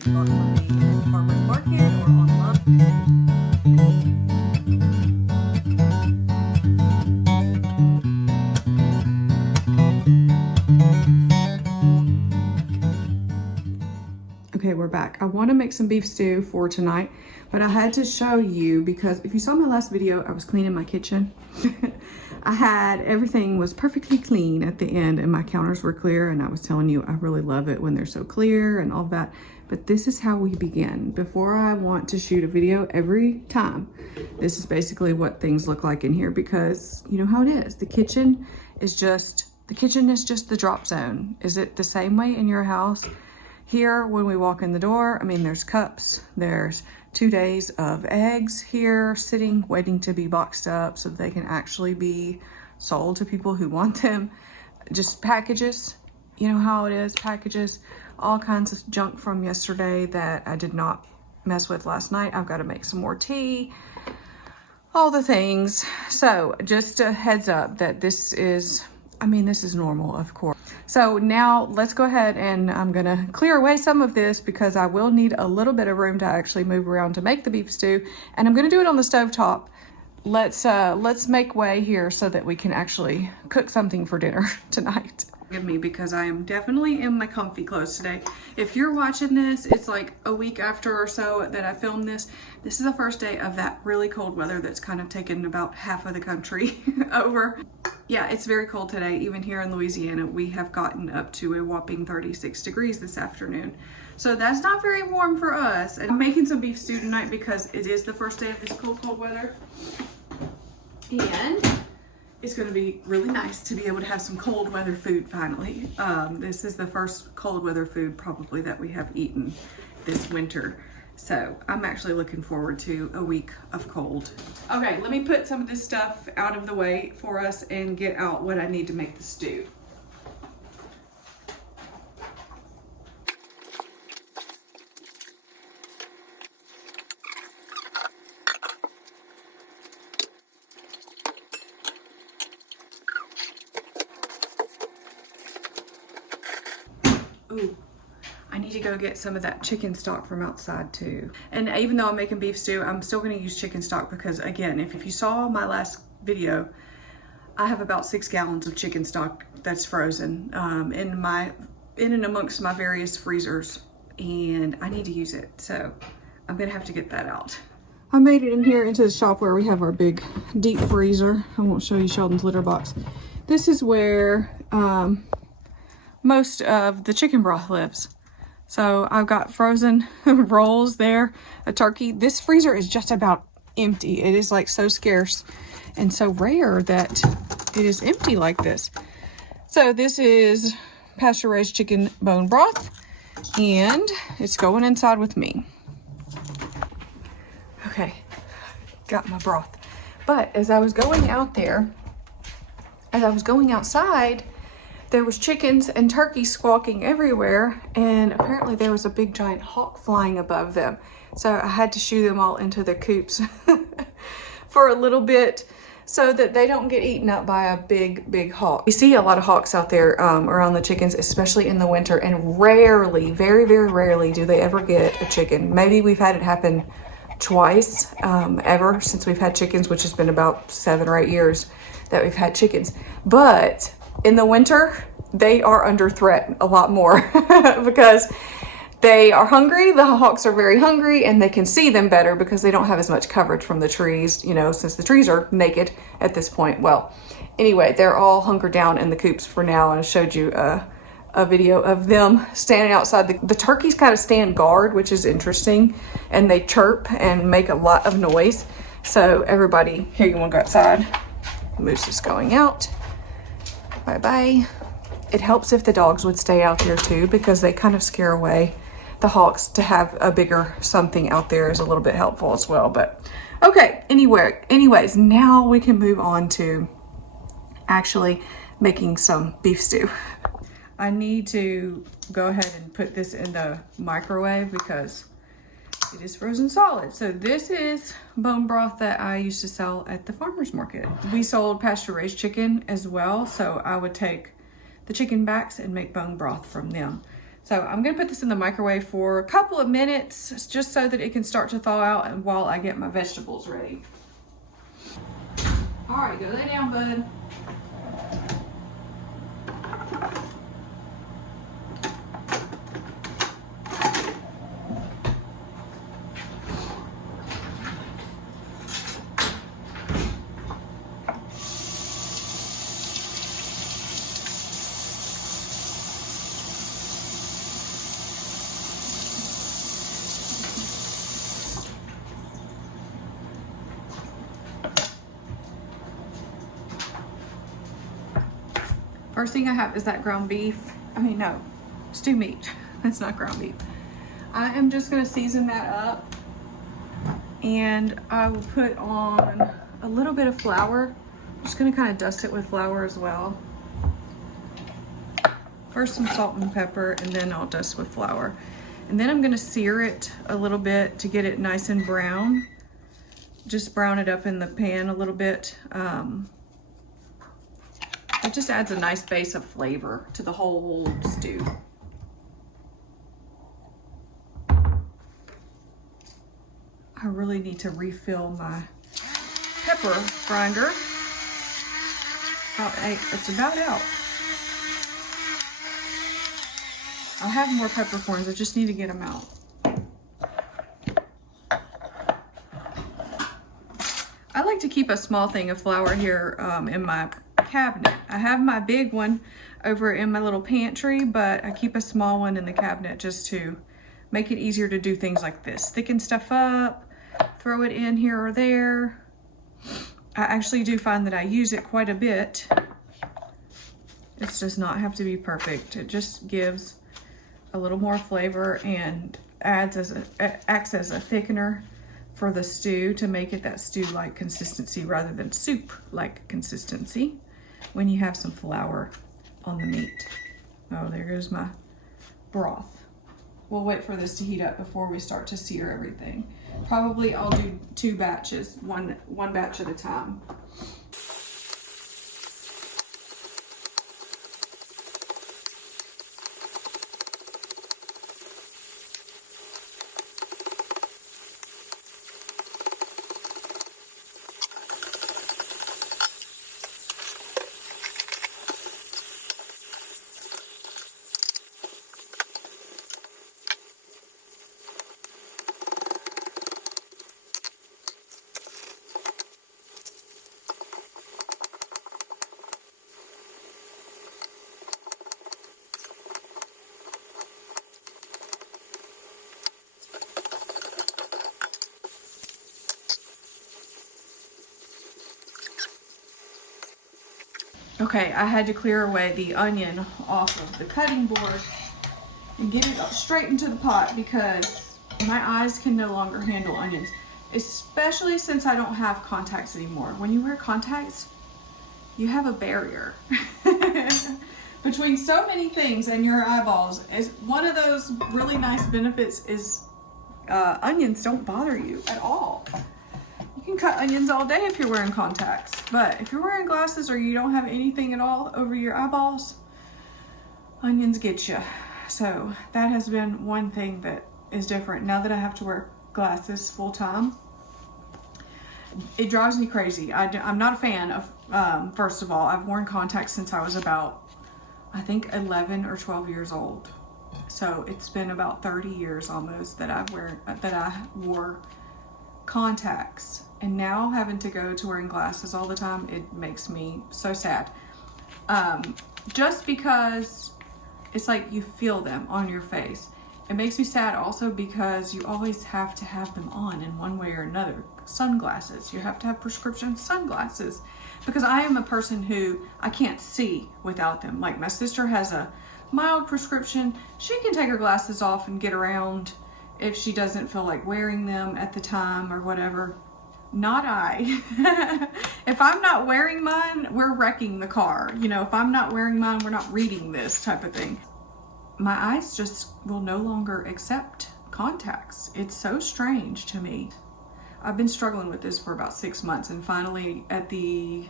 that you bought from me at the farmer's market or online. Okay, we're back. I want to make some beef stew for tonight, but I had to show you because if you saw my last video, I was cleaning my kitchen. Everything was perfectly clean at the end and my counters were clear, and I was telling you I really love it when they're so clear and all that. But this is how we begin. Before I want to shoot a video every time, this is basically what things look like in here, because you know how it is. The kitchen is just the drop zone. Is it the same way in your house? Here, when we walk in the door, I mean, there's cups, there's 2 days of eggs here sitting, waiting to be boxed up so that they can actually be sold to people who want them. Just packages, you know how it is, packages, all kinds of junk from yesterday that I did not mess with last night. I've got to make some more tea, all the things. So just a heads up that this is normal, of course. So now let's go ahead and I'm gonna clear away some of this because I will need a little bit of room to actually move around to make the beef stew, and I'm gonna do it on the stovetop. Let's make way here so that we can actually cook something for dinner tonight. Forgive me because I am definitely in my comfy clothes today. If you're watching this, it's like a week after or so that I filmed this. This is the first day of that really cold weather that's kind of taken about half of the country over. Yeah, it's very cold today. Even here in Louisiana, we have gotten up to a whopping 36 degrees this afternoon. So that's not very warm for us. And I'm making some beef stew tonight because it is the first day of this cold weather. And it's gonna be really nice to be able to have some cold weather food finally. This is the first cold weather food probably that we have eaten this winter. So I'm actually looking forward to a week of cold. Okay, let me put some of this stuff out of the way for us and get out what I need to make the stew. Ooh, I need to go get some of that chicken stock from outside too. And even though I'm making beef stew, I'm still gonna use chicken stock because again, if you saw my last video, I have about 6 gallons of chicken stock that's frozen in and amongst my various freezers, and I need to use it. So I'm gonna have to get that out. I made it in here into the shop where we have our big deep freezer. I won't show you Sheldon's litter box. This is where, most of the chicken broth lives. So I've got frozen rolls there, a turkey. This freezer is just about empty. It is like so scarce and so rare that it is empty like this. So this is pasture raised chicken bone broth, and it's going inside with me. Okay, got my broth. But as I was going outside, there was chickens and turkeys squawking everywhere, and apparently there was a big giant hawk flying above them. So I had to shoo them all into their coops for a little bit so that they don't get eaten up by a big hawk. We see a lot of hawks out there around the chickens, especially in the winter, and rarely, very rarely do they ever get a chicken. Maybe we've had it happen twice ever since we've had chickens, which has been about 7 or 8 years that we've had chickens. But in the winter, they are under threat a lot more because they are hungry. The hawks are very hungry, and they can see them better because they don't have as much coverage from the trees, you know, since the trees are naked at this point. Well, anyway, they're all hunkered down in the coops for now, and I showed you a video of them standing outside. The turkeys kind of stand guard, which is interesting, and they chirp and make a lot of noise. So everybody, here, you want to go outside? Moose is going out. Bye-bye. It helps if the dogs would stay out there too, because they kind of scare away the hawks. To have a bigger something out there is a little bit helpful as well. But okay, anyways, now we can move on to actually making some beef stew. I need to go ahead and put this in the microwave because it is frozen solid. So this is bone broth that I used to sell at the farmer's market. We sold pasture raised chicken as well, so I would take the chicken backs and make bone broth from them. So I'm gonna put this in the microwave for a couple of minutes just so that it can start to thaw out and while I get my vegetables ready. All right, go lay down, bud. First thing I have is that ground beef. I mean, no, stew meat. That's not ground beef. I am just gonna season that up, and I will put on a little bit of flour. I'm just gonna kind of dust it with flour as well. First some salt and pepper, and then I'll dust with flour. And then I'm gonna sear it a little bit to get it nice and brown. Just brown it up in the pan a little bit. It just adds a nice base of flavor to the whole stew. I really need to refill my pepper grinder. It's about out. I have more peppercorns, I just need to get them out. I like to keep a small thing of flour here in my cabinet. I have my big one over in my little pantry, but I keep a small one in the cabinet just to make it easier to do things like this. Thicken stuff up, throw it in here or there. I actually do find that I use it quite a bit. It does not have to be perfect. It just gives a little more flavor and acts as a thickener for the stew to make it that stew-like consistency rather than soup-like consistency when you have some flour on the meat. Oh, there goes my broth. We'll wait for this to heat up before we start to sear everything. Probably I'll do 2 batches, one batch at a time. Okay, I had to clear away the onion off of the cutting board and get it straight into the pot because my eyes can no longer handle onions, especially since I don't have contacts anymore. When you wear contacts, you have a barrier between so many things and your eyeballs. Is one of those really nice benefits is onions don't bother you at all. You can cut onions all day if you're wearing contacts, but if you're wearing glasses or you don't have anything at all over your eyeballs, onions get you. So that has been one thing that is different now that I have to wear glasses full time. It drives me crazy. I'm not a fan of, first of all, I've worn contacts since I was about, I think 11 or 12 years old. So it's been about 30 years almost that I wore contacts, and now having to go to wearing glasses all the time, it makes me so sad. Just because it's like you feel them on your face. It makes me sad also because you always have to have them on in one way or another. Sunglasses, you have to have prescription sunglasses because I am a person who I can't see without them. Like my sister has a mild prescription. She can take her glasses off and get around if she doesn't feel like wearing them at the time or whatever. Not I. If I'm not wearing mine, we're wrecking the car. You know, if I'm not wearing mine, we're not reading this type of thing. My eyes just will no longer accept contacts. It's so strange to me. I've been struggling with this for about 6 months, and finally at the,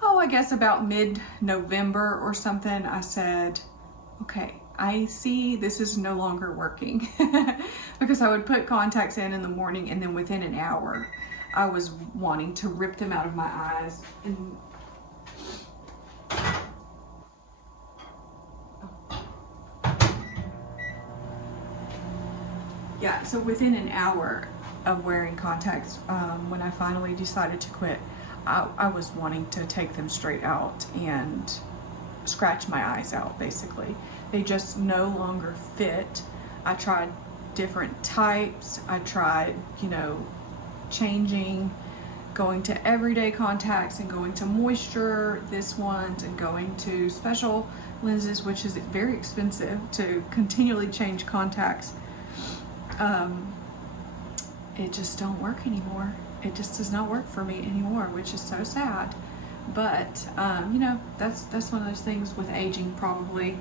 I guess about mid-November or something, I said, okay, I see this is no longer working because I would put contacts in the morning, and then within an hour I was wanting to rip them out of my eyes. And yeah, so within an hour of wearing contacts, when I finally decided to quit, I was wanting to take them straight out and scratch my eyes out, basically. They just no longer fit. I tried different types. I tried, you know, changing, going to everyday contacts and going to moisture, this ones, and going to special lenses, which is very expensive to continually change contacts. It just don't work anymore. It just does not work for me anymore, which is so sad. But you know, that's one of those things with aging, probably.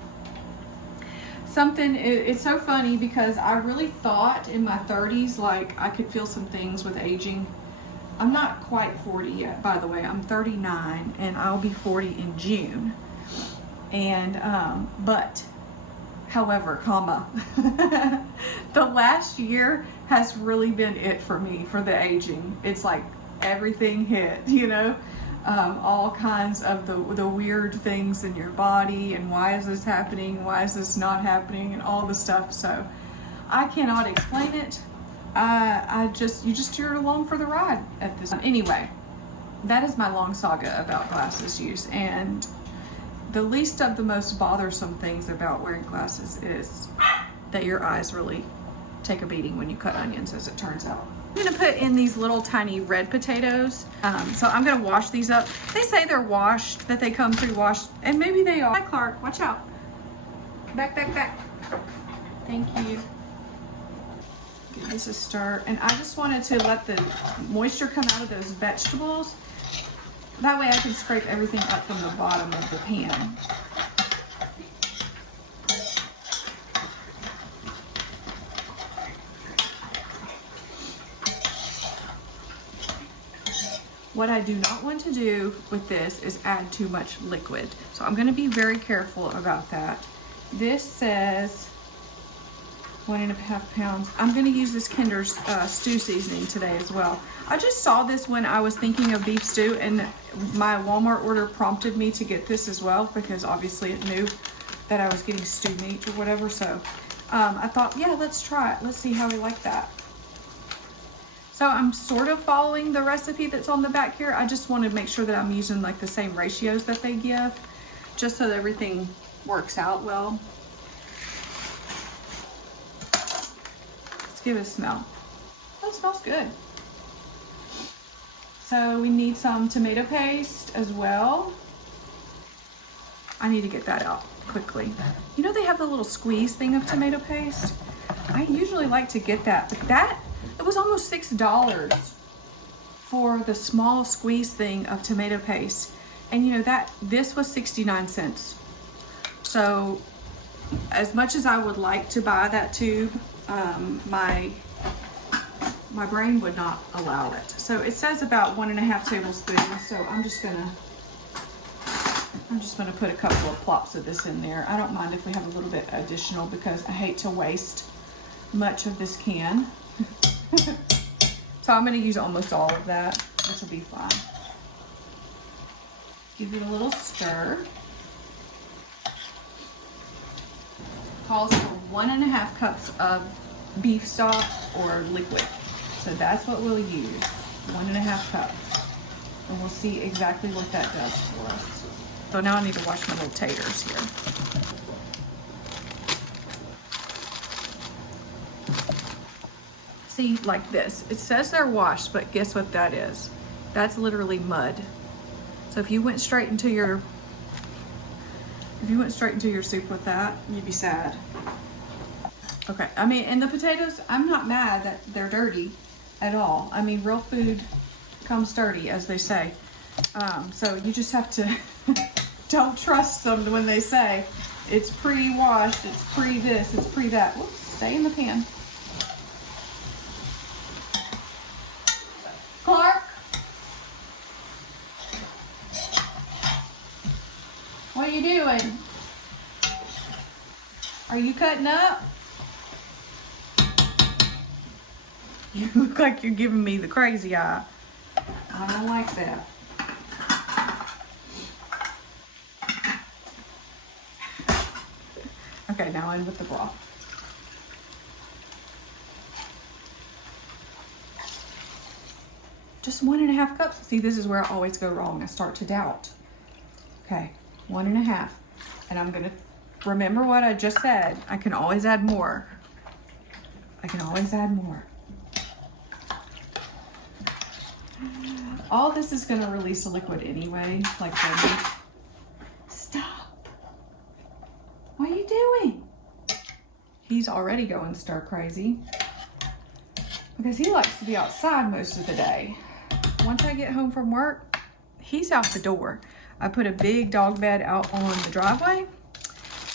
It's so funny because I really thought in my 30s, like, I could feel some things with aging. I'm not quite 40 yet, by the way. I'm 39 and I'll be 40 in June. And but however, the last year has really been it for me for the aging. It's like everything hit, you know, all kinds of the weird things in your body, and why is this happening, why is this not happening, and all the stuff. So I cannot explain it. You just you're along for the ride at this. Anyway, that is my long saga about glasses use, and the least of the most bothersome things about wearing glasses is that your eyes really take a beating when you cut onions, as it turns out. I'm gonna put in these little tiny red potatoes. So I'm gonna wash these up. They say they're washed, that they come pre-washed, and maybe they are. Hi, Clark, watch out. Back, back, back. Thank you. Give this a stir. And I just wanted to let the moisture come out of those vegetables. That way I can scrape everything up from the bottom of the pan. What I do not want to do with this is add too much liquid. So I'm gonna be very careful about that. This says 1.5 pounds. I'm gonna use this Kinder's stew seasoning today as well. I just saw this when I was thinking of beef stew, and my Walmart order prompted me to get this as well, because obviously it knew that I was getting stew meat or whatever. So I thought, yeah, let's try it. Let's see how we like that. So I'm sort of following the recipe that's on the back here. I just want to make sure that I'm using like the same ratios that they give, just so that everything works out well. Let's give it a smell. Oh, it smells good. So we need some tomato paste as well. I need to get that out quickly. You know, they have the little squeeze thing of tomato paste. I usually like to get that, but it was almost $6 for the small squeeze thing of tomato paste. And you know, this was 69 cents. So as much as I would like to buy that tube, my brain would not allow it. So it says about 1.5 tablespoons. So I'm just gonna put a couple of plops of this in there. I don't mind if we have a little bit additional, because I hate to waste much of this can. So I'm going to use almost all of that, which will be fine. Give it a little stir. Calls for 1.5 cups of beef stock or liquid. So that's what we'll use, 1.5 cups. And we'll see exactly what that does for us. So now I need to wash my little taters here. See, like this. It says they're washed, but guess what that is? That's literally mud. So if you went straight into your soup with that, you'd be sad. Okay, I mean, and the potatoes, I'm not mad that they're dirty at all. I mean, real food comes dirty, as they say. So you just have to don't trust them when they say it's pre-washed, it's pre-this, it's pre-that. Whoops, stay in the pan. Clark, what are you doing? Are Are you cutting up? You look like you're giving me the crazy eye. I don't like that. Okay, now in with the broth. Just 1.5 cups. See, this is where I always go wrong. I start to doubt. Okay, 1.5. And I'm gonna remember what I just said. I can always add more. I can always add more. All this is gonna release a liquid anyway, like baby. Stop. What are you doing? He's already going stir crazy because he likes to be outside most of the day. Once I get home from work, he's out the door. I put a big dog bed out on the driveway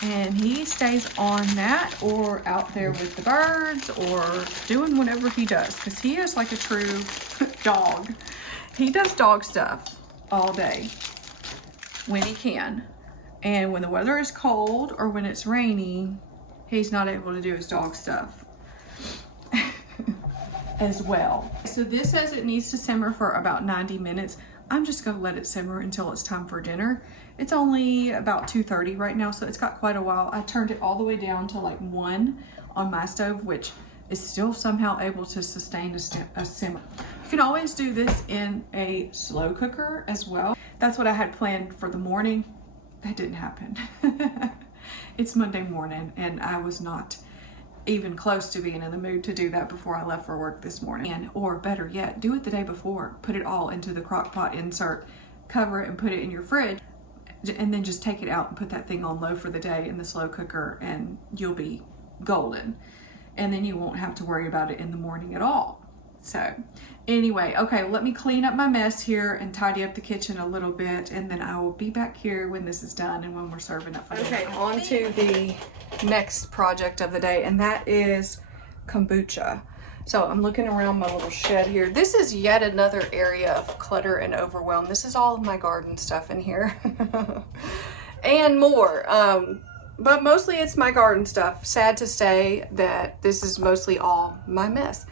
and he stays on that or out there with the birds or doing whatever he does because he is like a true dog. He does dog stuff all day when he can. And when the weather is cold or when it's rainy, he's not able to do his dog stuff as well. So this says it needs to simmer for about 90 minutes. I'm just gonna let it simmer until it's time for dinner. It's only about 2:30 right now, so it's got quite a while. I turned it all the way down to like 1 on my stove, which is still somehow able to sustain a simmer. You can always do this in a slow cooker as well. That's what I had planned for the morning. That didn't happen. It's Monday morning and I was not even close to being in the mood to do that before I left for work this morning. Or better yet, do it the day before. Put it all into the crock pot insert, cover it and put it in your fridge, and then just take it out and put that thing on low for the day in the slow cooker and you'll be golden. And then you won't have to worry about it in the morning at all. So anyway, okay, let me clean up my mess here and tidy up the kitchen a little bit, and then I will be back here when this is done and when we're serving up for dinner. Okay, on to the next project of the day, and that is kombucha. So I'm looking around my little shed here. This is yet another area of clutter and overwhelm. This is all of my garden stuff in here and more. But mostly it's my garden stuff. Sad to say that this is mostly all my mess.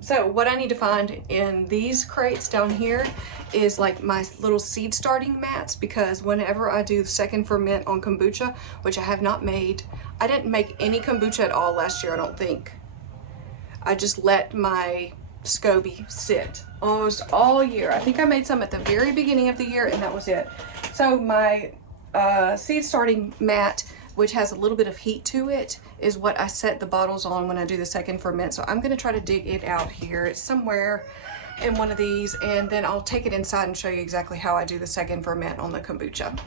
So what I need to find in these crates down here is like my little seed starting mats, because whenever I do the second ferment on kombucha, which I have not made, I didn't make any kombucha at all last year, I don't think. I just let my SCOBY sit almost all year. I think I made some at the very beginning of the year and that was it. So my seed starting mat, which has a little bit of heat to it, is what I set the bottles on when I do the second ferment. So I'm gonna try to dig it out here. It's somewhere in one of these, and then I'll take it inside and show you exactly how I do the second ferment on the kombucha.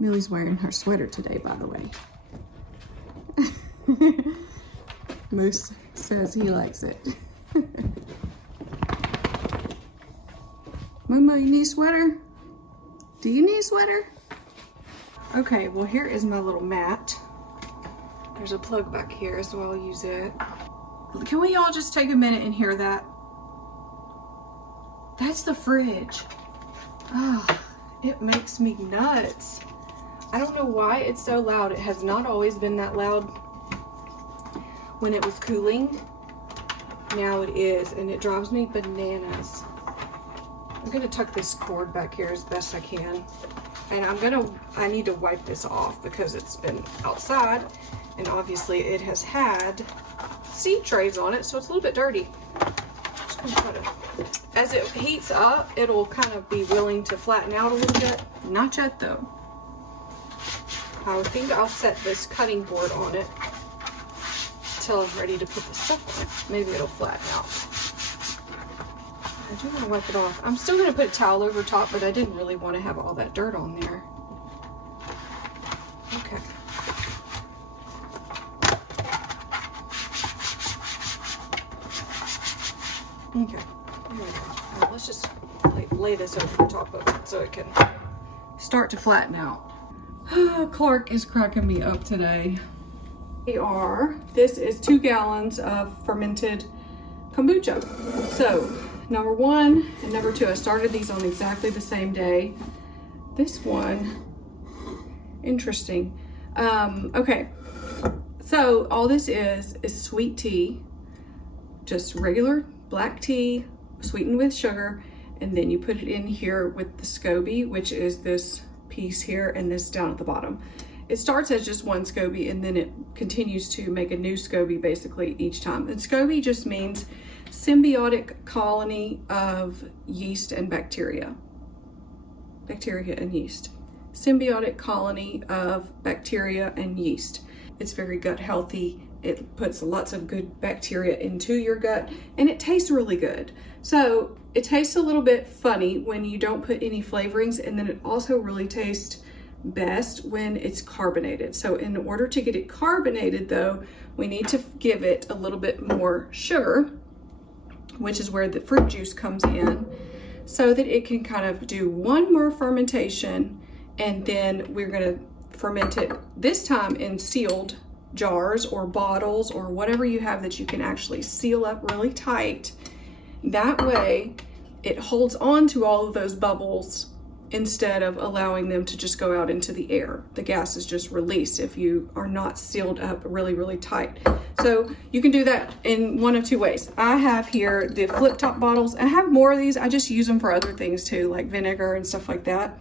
Millie's wearing her sweater today, by the way. Moose says he likes it. Momo, you need a sweater? Do you need a sweater? Okay, well here is my little mat. There's a plug back here, so I'll use it. Can we all just take a minute and hear that? That's the fridge. Oh, it makes me nuts. I don't know why it's so loud. It has not always been that loud when it was cooling. Now it is, and it drives me bananas. I'm gonna tuck this cord back here as best I can. And I need to wipe this off because it's been outside and obviously it has had seed trays on it, so it's a little bit dirty. Just gonna try to, as it heats up, it'll kind of be willing to flatten out a little bit. Not yet though. I think I'll set this cutting board on it until I'm ready to put the stuff on it. Maybe it'll flatten out. I do want to wipe it off. I'm still going to put a towel over top, but I didn't really want to have all that dirt on there. Okay. Okay. There we go. Now let's just lay this over the top of it so it can start to flatten out. Clark is cracking me up today. This is 2 gallons of fermented kombucha. So, number 1 and number 2, I started these on exactly the same day. This one, interesting. Okay, so all this is sweet tea, just regular black tea sweetened with sugar, and then you put it in here with the SCOBY, which is this piece here and this down at the bottom. It starts as just one SCOBY and then it continues to make a new SCOBY basically each time. And SCOBY just means symbiotic colony of yeast and bacteria. Bacteria and yeast. Symbiotic colony of bacteria and yeast. It's very gut healthy. It puts lots of good bacteria into your gut and it tastes really good. So it tastes a little bit funny when you don't put any flavorings, and then it also really tastes best when it's carbonated. So in order to get it carbonated though, we need to give it a little bit more sugar, which is where the fruit juice comes in, so that it can kind of do one more fermentation, and then we're gonna ferment it this time in sealed jars or bottles or whatever you have that you can actually seal up really tight. That way it holds on to all of those bubbles instead of allowing them to just go out into the air. The gas is just released if you are not sealed up really, really tight. So you can do that in one of two ways. I have here the flip top bottles. I have more of these. I just use them for other things too, like vinegar and stuff like that.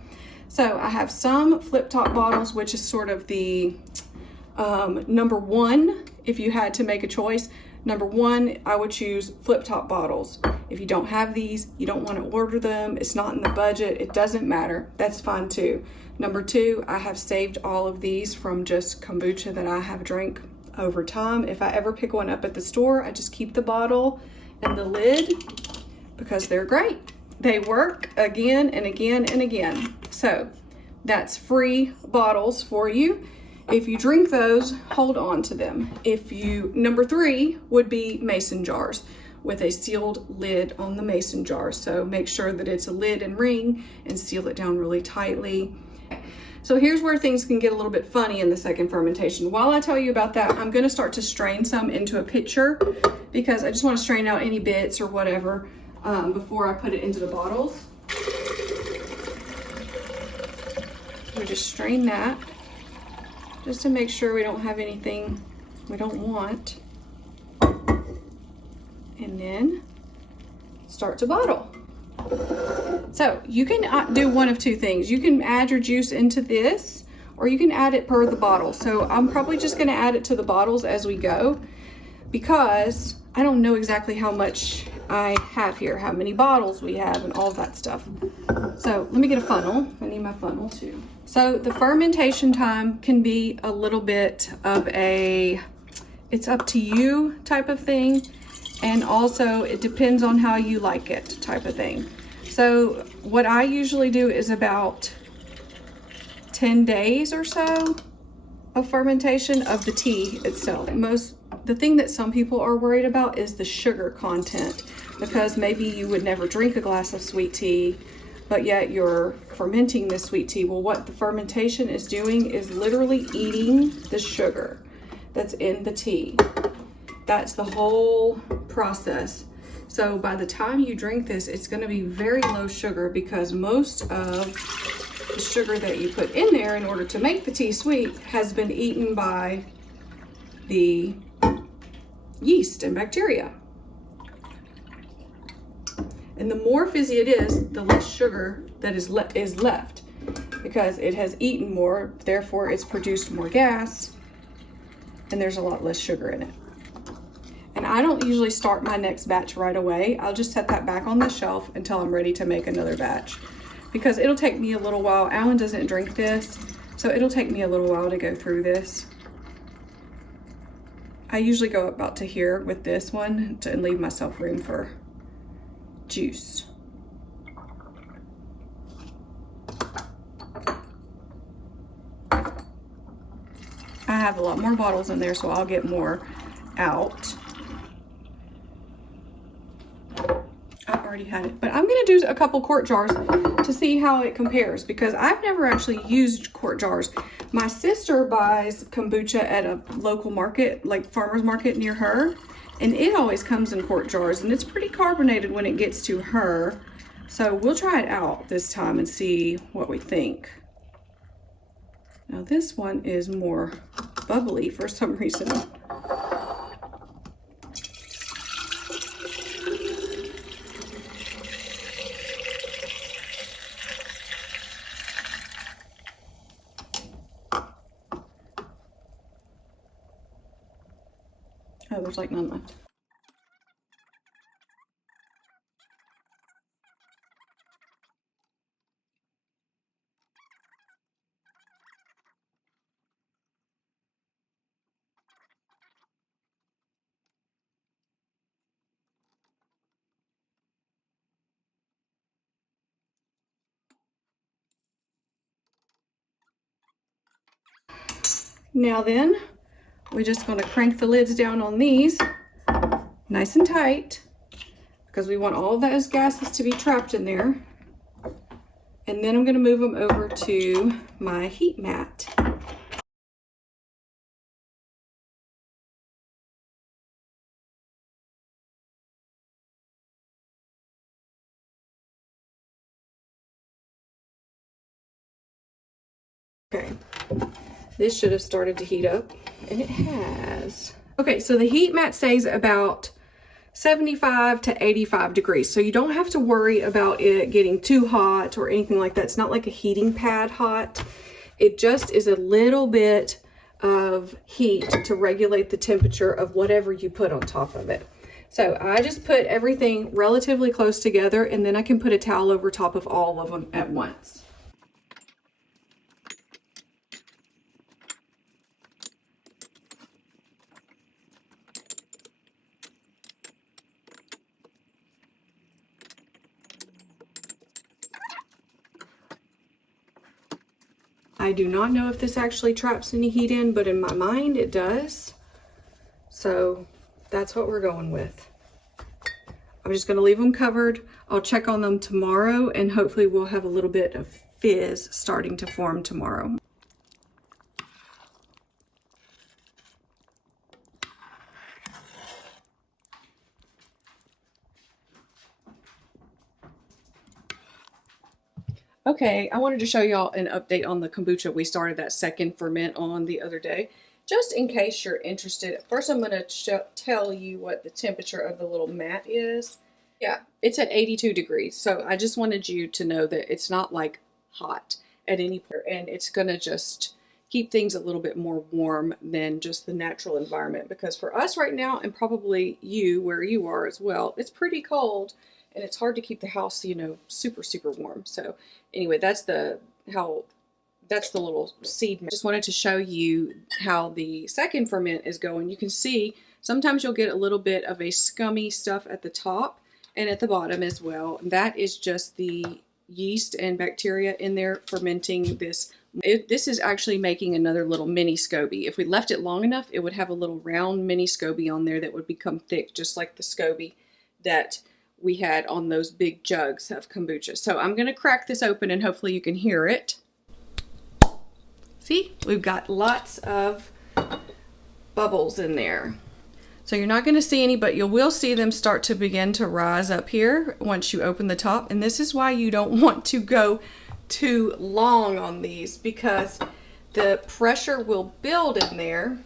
So I have some flip top bottles, which is sort of the number one. If you had to make a choice, number one, I would choose flip top bottles. If you don't have these, you don't want to order them, it's not in the budget, it doesn't matter, that's fine too. Number two, I have saved all of these from just kombucha that I have drank over time. If I ever pick one up at the store, I just keep the bottle and the lid because they're great. They work again and again and again. So that's free bottles for you. If you drink those, hold on to them. Number three would be mason jars with a sealed lid on the mason jar. So make sure that it's a lid and ring and seal it down really tightly. So here's where things can get a little bit funny in the second fermentation. While I tell you about that, I'm gonna start to strain some into a pitcher because I just wanna strain out any bits or whatever before I put it into the bottles. We just strain that, just to make sure we don't have anything we don't want. And then start to bottle. So you can do one of two things. You can add your juice into this, or you can add it per the bottle. So I'm probably just gonna add it to the bottles as we go because I don't know exactly how much I have here, how many bottles we have and all that stuff. So let me get a funnel. I need my funnel too. So the fermentation time can be a little bit of it's up to you type of thing. And also it depends on how you like it type of thing. So what I usually do is about 10 days or so of fermentation of the tea itself. The thing that some people are worried about is the sugar content, because maybe you would never drink a glass of sweet tea, but yet you're fermenting this sweet tea. Well, what the fermentation is doing is literally eating the sugar that's in the tea. That's the whole process. So by the time you drink this, it's gonna be very low sugar because most of the sugar that you put in there in order to make the tea sweet has been eaten by the yeast and bacteria. And the more fizzy it is, the less sugar that is left because it has eaten more, therefore it's produced more gas, and there's a lot less sugar in it. And I don't usually start my next batch right away. I'll just set that back on the shelf until I'm ready to make another batch because it'll take me a little while. Alan doesn't drink this, so it'll take me a little while to go through this. I usually go about to here with this one and leave myself room for juice. I have a lot more bottles in there, so I'll get more out. I already had it, but I'm gonna do a couple quart jars to see how it compares because I've never actually used quart jars. My sister buys kombucha at a local market, like farmer's market near her, and it always comes in quart jars and it's pretty carbonated when it gets to her. So we'll try it out this time and see what we think. Now this one is more bubbly for some reason. Oh, there's like none left. Now then, we're just going to crank the lids down on these nice and tight because we want all those gases to be trapped in there. And then I'm going to move them over to my heat mat. Okay, this should have started to heat up, and it has. Okay, so the heat mat stays about 75 to 85 degrees, so you don't have to worry about it getting too hot or anything like that. It's not like a heating pad hot. It just is a little bit of heat to regulate the temperature of whatever you put on top of it. So I just put everything relatively close together, and then I can put a towel over top of all of them at once. I do not know if this actually traps any heat in, but in my mind it does. So that's what we're going with. I'm just going to leave them covered. I'll check on them tomorrow, and hopefully we'll have a little bit of fizz starting to form tomorrow. Okay, I wanted to show y'all an update on the kombucha we started that second ferment on the other day. Just in case you're interested, first I'm going to tell you what the temperature of the little mat is. Yeah, it's at 82 degrees. So I just wanted you to know that it's not like hot at any point, and it's going to just keep things a little bit more warm than just the natural environment. Because for us right now, and probably you, where you are as well, it's pretty cold. And it's hard to keep the house, you know, super, super warm. So anyway, that's the little seed. I just wanted to show you how the second ferment is going. You can see sometimes you'll get a little bit of a scummy stuff at the top and at the bottom as well. That is just the yeast and bacteria in there fermenting this. This is actually making another little mini SCOBY. If we left it long enough, it would have a little round mini SCOBY on there that would become thick, just like the SCOBY that we had on those big jugs of kombucha. So I'm going to crack this open and hopefully you can hear it. See, we've got lots of bubbles in there. So you're not going to see any, but you will see them start to begin to rise up here once you open the top. And this is why you don't want to go too long on these, because the pressure will build in there.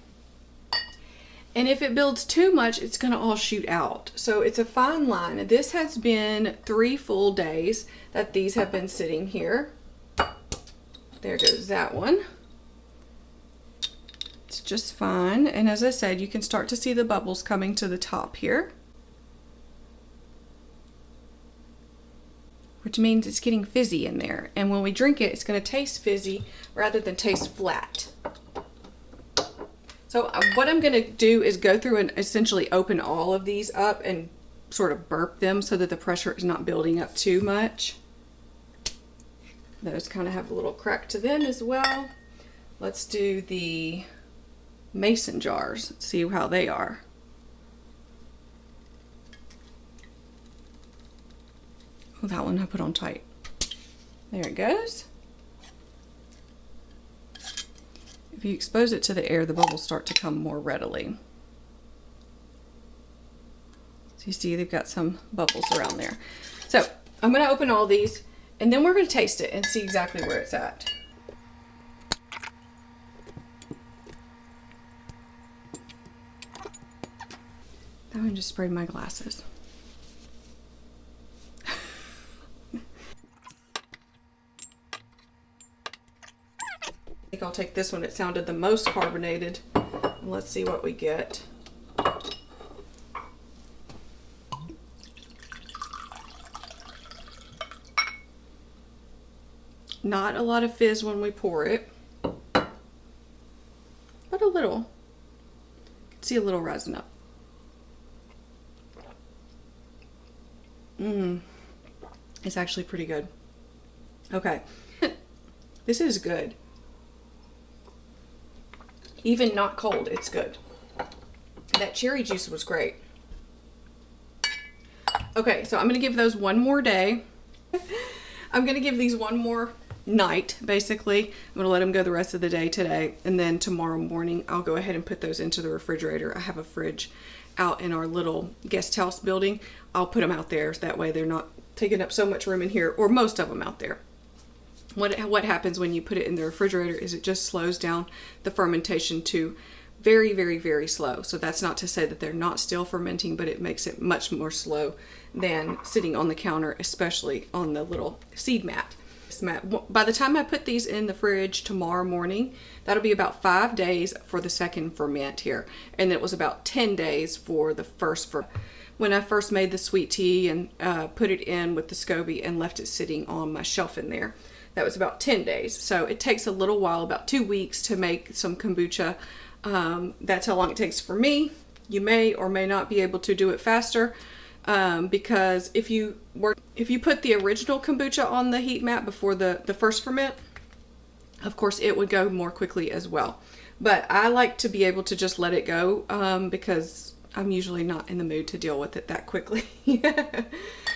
And if it builds too much, it's going to all shoot out. So it's a fine line. This has been 3 full days that these have been sitting here. There goes that one. It's just fine. And as I said, you can start to see the bubbles coming to the top here, which means it's getting fizzy in there. And when we drink it, it's going to taste fizzy rather than taste flat. So what I'm going to do is go through and essentially open all of these up and sort of burp them so that the pressure is not building up too much. Those kind of have a little crack to them as well. Let's do the mason jars, see how they are. Oh, that one I put on tight. There it goes. If you expose it to the air, the bubbles start to come more readily. So you see they've got some bubbles around there. So I'm going to open all these and then we're going to taste it and see exactly where it's at. I'm just spraying my glasses. I think I'll take this one. It sounded the most carbonated. And let's see what we get. Not a lot of fizz when we pour it, but a little. You can see a little rising up. It's actually pretty good. Okay. This is good. Even not cold, it's good. That cherry juice was great. Okay, so I'm gonna give those one more day. I'm gonna give these one more night, basically. I'm gonna let them go the rest of the day today, and then tomorrow morning I'll go ahead and put those into the refrigerator. I have a fridge out in our little guest house building. I'll put them out there so that way they're not taking up so much room in here, or most of them out there. What happens when you put it in the refrigerator is it just slows down the fermentation to very, very, very slow. So that's not to say that they're not still fermenting, but it makes it much more slow than sitting on the counter, especially on the little seed mat. By the time I put these in the fridge tomorrow morning, that'll be about 5 days for the second ferment here. And it was about 10 days for the first ferment. When I first made the sweet tea and put it in with the SCOBY and left it sitting on my shelf in there, that was about 10 days. So it takes a little while, about 2 weeks, to make some kombucha. That's how long it takes for me. You may or may not be able to do it faster, because if you put the original kombucha on the heat mat before the first ferment, of course it would go more quickly as well. But I like to be able to just let it go, because I'm usually not in the mood to deal with it that quickly.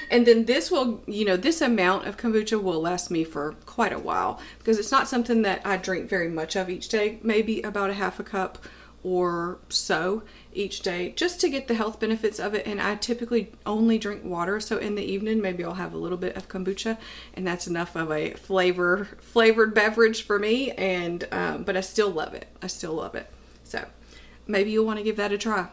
And then this will, this amount of kombucha will last me for quite a while, because it's not something that I drink very much of each day, maybe about a half a cup or so each day, just to get the health benefits of it. And I typically only drink water, so in the evening maybe I'll have a little bit of kombucha, and that's enough of a flavored beverage for me. And but I still love it. So maybe you'll want to give that a try.